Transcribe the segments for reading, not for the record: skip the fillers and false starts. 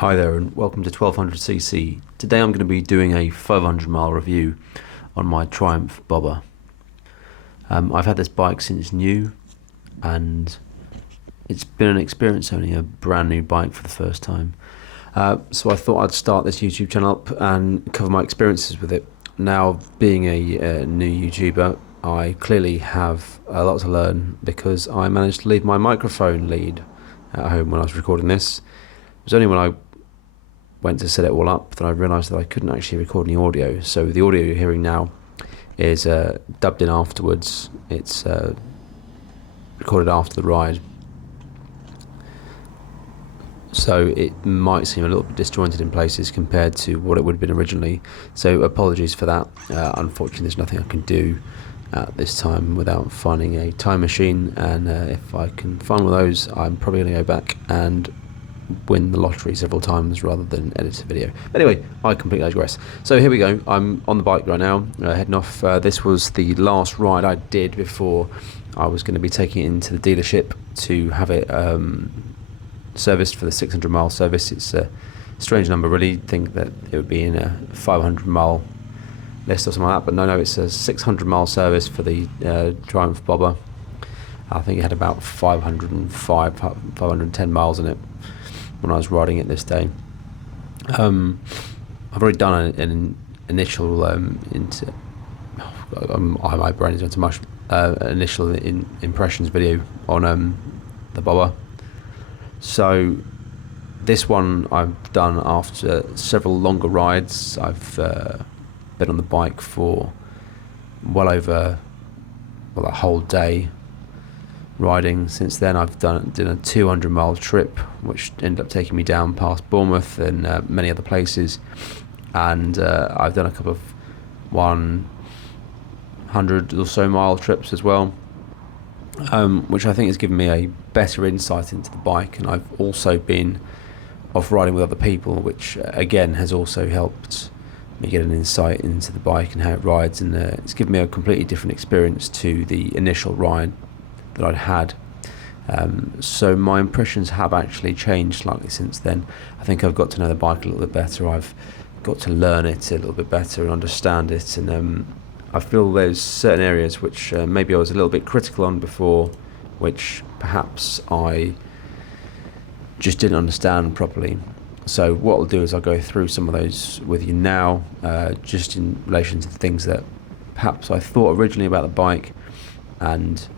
Hi there and welcome to 1200cc. Today I'm going to be doing a 500 mile review on my Triumph Bobber. I've had this bike since new and it's been an experience owning a brand new bike for the first time. So I thought I'd start this YouTube channel up and cover my experiences with it. Now, being a new YouTuber, I clearly have a lot to learn because I managed to leave my microphone lead at home when I was recording this. It was only when I went to set it all up that I realised that I couldn't actually record any audio. So the audio you're hearing now is dubbed in afterwards. It's recorded after the ride. So it might seem a little bit disjointed in places compared to what it would have been originally. So apologies for that. Unfortunately, there's nothing I can do at this time without finding a time machine. And if I can find one of those, I'm probably going to go back and win the lottery several times rather than edit a video. But anyway, I completely digress. So here we go. I'm on the bike right now, heading off. This was the last ride I did before I was going to be taking it into the dealership to have it serviced for the 600 mile service. It's a strange number, really. Think that it would be in a 500 mile list or something like that, but no, it's a 600 mile service for the Triumph Bobber. I think it had about 510 miles in it when I was riding it this day. I've already done an initial my brain is going too much. Initial impressions video on the Bobber. So this one I've done after several longer rides. I've been on the bike for well over a whole day riding. Since then I've done a 200 mile trip which ended up taking me down past Bournemouth and many other places, and I've done a couple of 100 or so mile trips as well, which I think has given me a better insight into the bike. And I've also been off riding with other people, which again has also helped me get an insight into the bike and how it rides, and it's given me a completely different experience to the initial ride that I'd had. So my impressions have actually changed slightly since then. I think I've got to know the bike a little bit better. I've got to learn it a little bit better and understand it, and I feel there's certain areas which maybe I was a little bit critical on before, which perhaps I just didn't understand properly. So what I'll do is I'll go through some of those with you now, just in relation to the things that perhaps I thought originally about the bike and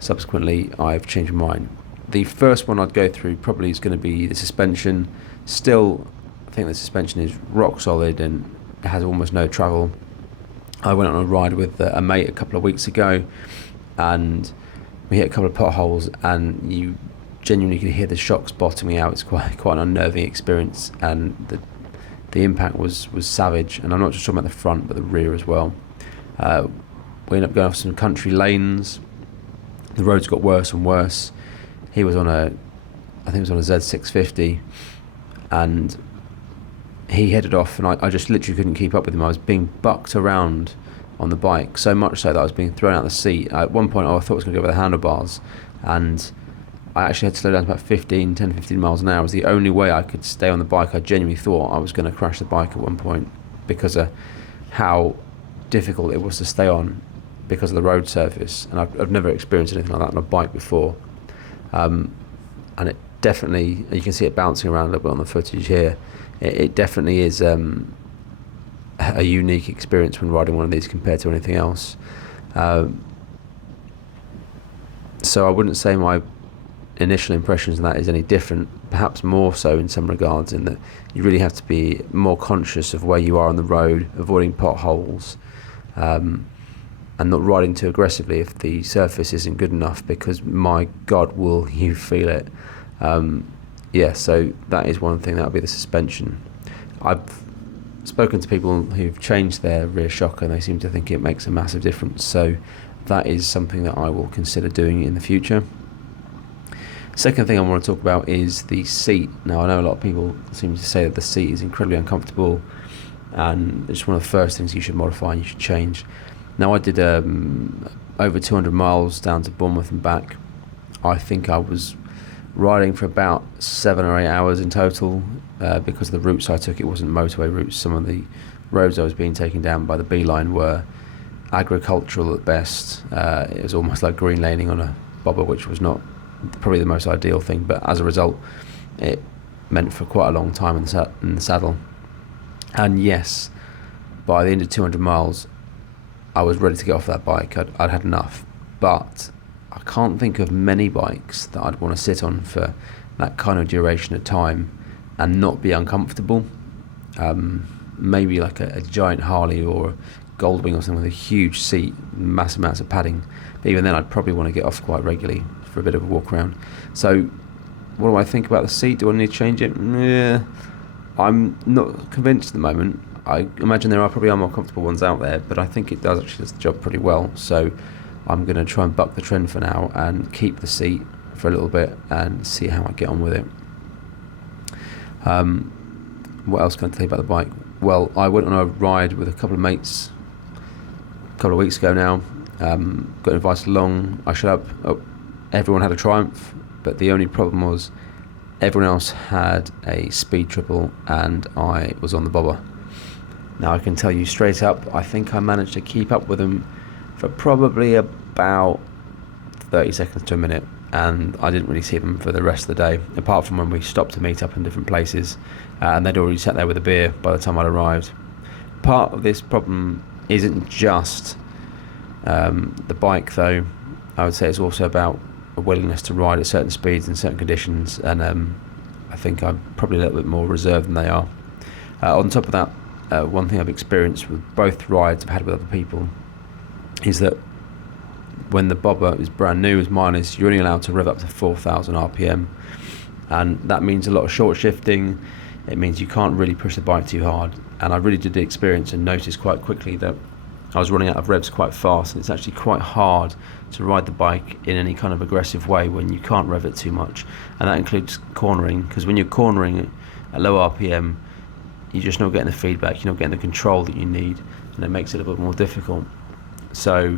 subsequently I've changed my mind. The first one I'd go through probably is going to be the suspension. Still, I think the suspension is rock solid and it has almost no travel. I went on a ride with a mate a couple of weeks ago and we hit a couple of potholes and you genuinely could hear the shocks bottoming out. It's quite an unnerving experience, and the impact was savage. And I'm not just talking about the front but the rear as well. We ended up going off some country lanes. The roads got worse and worse. He was on I think it was on a Z650, and he headed off, and I just literally couldn't keep up with him. I was being bucked around on the bike, so much so that I was being thrown out the seat. At one point, I thought I was going to go over the handlebars, and I actually had to slow down to about 10, 15 miles an hour. It was the only way I could stay on the bike. I genuinely thought I was going to crash the bike at one point because of how difficult it was to stay on because of the road surface, and I've never experienced anything like that on a bike before. And it definitely, you can see it bouncing around a little bit on the footage here. It definitely is a unique experience when riding one of these compared to anything else. So I wouldn't say my initial impressions of that is any different, perhaps more so in some regards, in that you really have to be more conscious of where you are on the road, avoiding potholes, and not riding too aggressively if the surface isn't good enough, because my God, will you feel it. So that is one thing. That would be the suspension. I've spoken to people who've changed their rear shock and they seem to think it makes a massive difference, so that is something that I will consider doing in the future. Second thing I want to talk about is the seat. Now, I know a lot of people seem to say that the seat is incredibly uncomfortable and it's one of the first things you should modify and you should change. Now, I did over 200 miles down to Bournemouth and back. I think I was riding for about 7 or 8 hours in total, because of the routes I took. It wasn't motorway routes. Some of the roads I was being taken down by the Beeline were agricultural at best. It was almost like green laning on a bobber, which was not probably the most ideal thing, but as a result it meant for quite a long time in the saddle. And yes, by the end of 200 miles I was ready to get off that bike. I'd had enough, but I can't think of many bikes that I'd want to sit on for that kind of duration of time and not be uncomfortable. Maybe like a giant Harley or a Goldwing or something with a huge seat, massive amounts of padding. But even then I'd probably want to get off quite regularly for a bit of a walk around. So what do I think about the seat? Do I need to change it? Yeah, I'm not convinced at the moment. I imagine there are more comfortable ones out there, but I think it does the job pretty well. So I'm going to try and buck the trend for now and keep the seat for a little bit and see how I get on with it. What else can I tell you about the bike? Well, I went on a ride with a couple of mates a couple of weeks ago now. Got invited along. I showed up. Everyone had a Triumph, but the only problem was everyone else had a Speed Triple and I was on the bobber. Now I can tell you straight up, I think I managed to keep up with them for probably about 30 seconds to a minute, and I didn't really see them for the rest of the day, apart from when we stopped to meet up in different places, and they'd already sat there with a beer by the time I'd arrived. Part of this problem isn't just the bike though. I would say it's also about a willingness to ride at certain speeds in certain conditions, and I think I'm probably a little bit more reserved than they are. On top of that, one thing I've experienced with both rides I've had with other people is that when the bobber is brand new, as mine is, you're only allowed to rev up to 4,000 RPM, and that means a lot of short shifting. It means you can't really push the bike too hard, and I really did experience and notice quite quickly that I was running out of revs quite fast, and it's actually quite hard to ride the bike in any kind of aggressive way when you can't rev it too much, and that includes cornering, because when you're cornering at low RPM you're just not getting the feedback, you're not getting the control that you need, and it makes it a little bit more difficult. So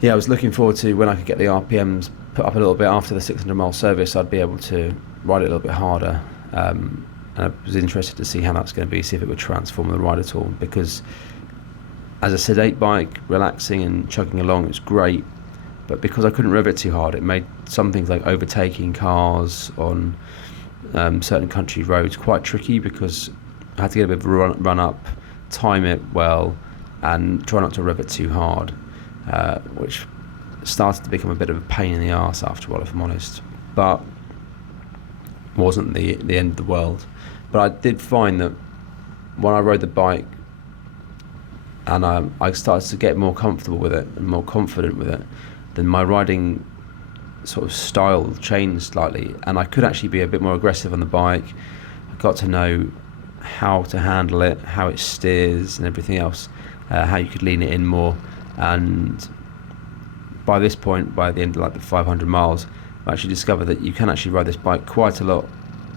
yeah, I was looking forward to when I could get the RPMs put up a little bit after the 600 mile service, I'd be able to ride it a little bit harder, and I was interested to see how that's going to be, see if it would transform the ride at all, because as a sedate bike, relaxing and chugging along, it's great, but because I couldn't rev it too hard, it made some things like overtaking cars on certain country roads quite tricky, because I had to get a bit of a run up, time it well, and try not to rev it too hard, which started to become a bit of a pain in the arse after a while, if I'm honest, but wasn't the end of the world. But I did find that when I rode the bike and I started to get more comfortable with it and more confident with it, then my riding sort of style changed slightly, and I could actually be a bit more aggressive on the bike. I got to know how to handle it, how it steers and everything else, how you could lean it in more, and by this point, by the end of like the 500 miles, I actually discovered that you can actually ride this bike quite a lot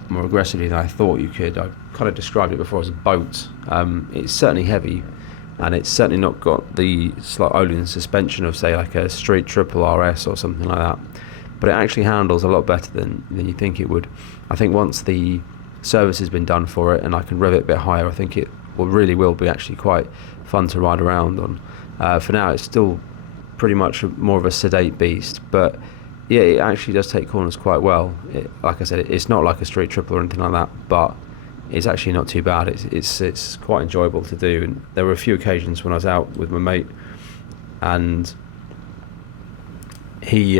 more aggressively than I thought you could. I kind of described it before as a boat. It's certainly heavy, and it's certainly not got the slight Öhlins suspension of, say, like a Street Triple RS or something like that, but it actually handles a lot better than you think it would. I think once the service has been done for it and I can rev it a bit higher, I think it will be actually quite fun to ride around on. For now, it's still pretty much more of a sedate beast, but yeah, it actually does take corners quite well. Like I said, it's not like a Street Triple or anything like that, but it's actually not too bad. It's quite enjoyable to do, and there were a few occasions when I was out with my mate and he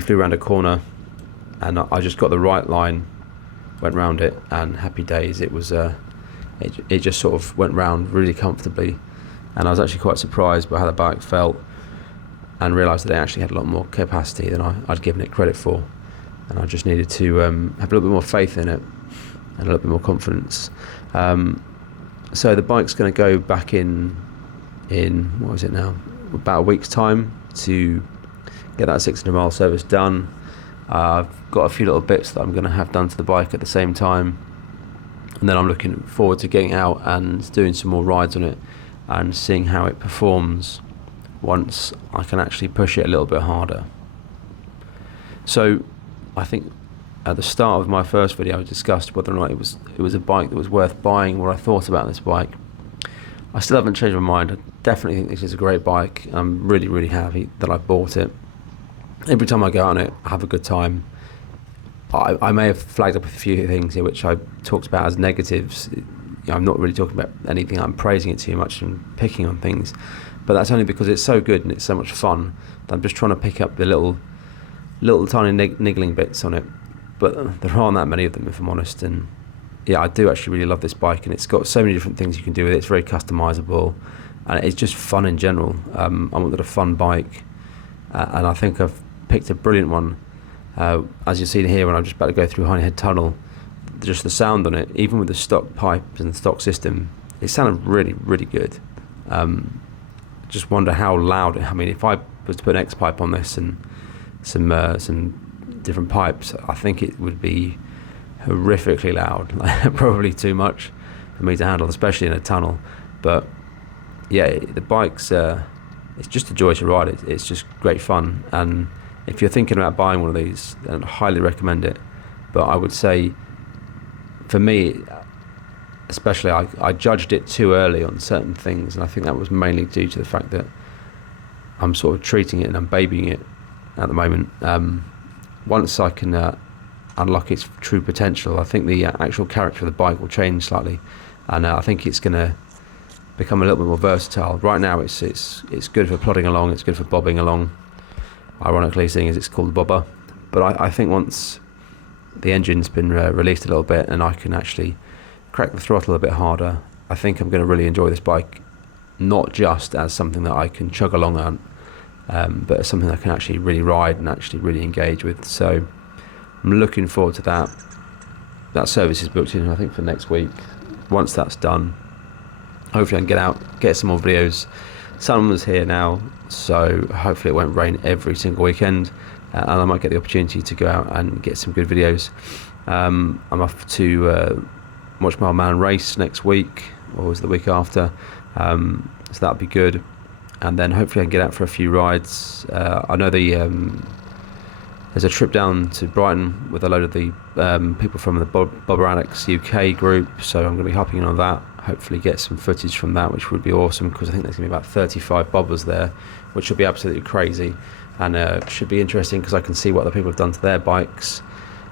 flew around a corner and I just got the right line, went round it, and happy days. It was it just sort of went round really comfortably, and I was actually quite surprised by how the bike felt, and realised that it actually had a lot more capacity than I'd given it credit for, and I just needed to have a little bit more faith in it and a little bit more confidence. So the bike's going to go back in what is it now, about a week's time, to get that 600 mile service done. I've got a few little bits that I'm going to have done to the bike at the same time, and then I'm looking forward to getting out and doing some more rides on it and seeing how it performs once I can actually push it a little bit harder. So I think at the start of my first video I discussed whether or not it was a bike that was worth buying, what I thought about this bike. I still haven't changed my mind. I definitely think this is a great bike. I'm really, really happy that I bought it. Every time I go on it, I have a good time. I may have flagged up a few things here which I talked about as negatives. I'm not really talking about anything. I'm praising it too much and picking on things, but that's only because it's so good and it's so much fun that I'm just trying to pick up the little tiny niggling bits on it. But there aren't that many of them, if I'm honest. And yeah, I do actually really love this bike, and it's got so many different things you can do with it. It's very customizable, and it's just fun in general. I wanted a fun bike, and I think I've picked a brilliant one. As you've seen here, when I'm just about to go through Hindhead Tunnel, just the sound on it, even with the stock pipes and the stock system, it sounded really, really good. Just wonder how loud. I mean, if I was to put an X pipe on this and some different pipes, I think it would be horrifically loud, probably too much for me to handle, especially in a tunnel. But yeah, the bike's it's just a joy to ride. It's just great fun, and if you're thinking about buying one of these, then I highly recommend it. But I would say, for me especially, I judged it too early on certain things, and I think that was mainly due to the fact that I'm sort of treating it and I'm babying it at the moment. Once I can unlock its true potential, I think the actual character of the bike will change slightly, and I think it's going to become a little bit more versatile. Right now it's good for plodding along, it's good for bobbing along, ironically, seeing as it's called Bobber. But I think once the engine's been released a little bit and I can actually crack the throttle a bit harder, I think I'm going to really enjoy this bike, not just as something that I can chug along on, but as something I can actually really ride and actually really engage with. So I'm looking forward to that. That service is booked in, I think, for next week. Once that's done, hopefully I can get out, get some more videos. Summer's here now, so hopefully it won't rain every single weekend, and I might get the opportunity to go out and get some good videos. I'm off to watch my old man race next week, or was it the week after, so that'll be good. And then hopefully I can get out for a few rides. I know there's a trip down to Brighton with a load of the people from the Bobber Annex UK group, so I'm going to be hopping in on that, hopefully get some footage from that, which would be awesome, because I think there's going to be about 35 bobbers there, which will be absolutely crazy, and should be interesting because I can see what other people have done to their bikes,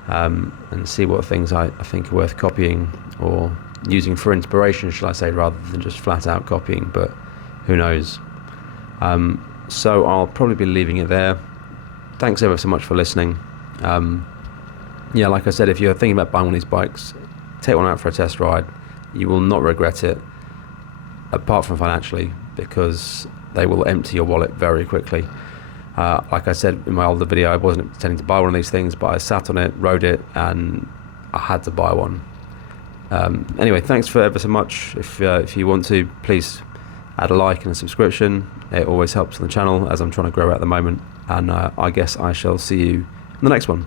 and see what things I think are worth copying or using for inspiration, shall I say, rather than just flat out copying, but who knows. So I'll probably be leaving it there. Thanks ever so much for listening. Yeah, like I said, if you're thinking about buying one of these bikes, take one out for a test ride. You will not regret it, apart from financially, because they will empty your wallet very quickly. Like I said in my older video, I wasn't intending to buy one of these things, but I sat on it, rode it, and I had to buy one. Anyway, thanks for ever so much. If you want to, please add a like and a subscription. It always helps on the channel, as I'm trying to grow at the moment. And I guess I shall see you in the next one.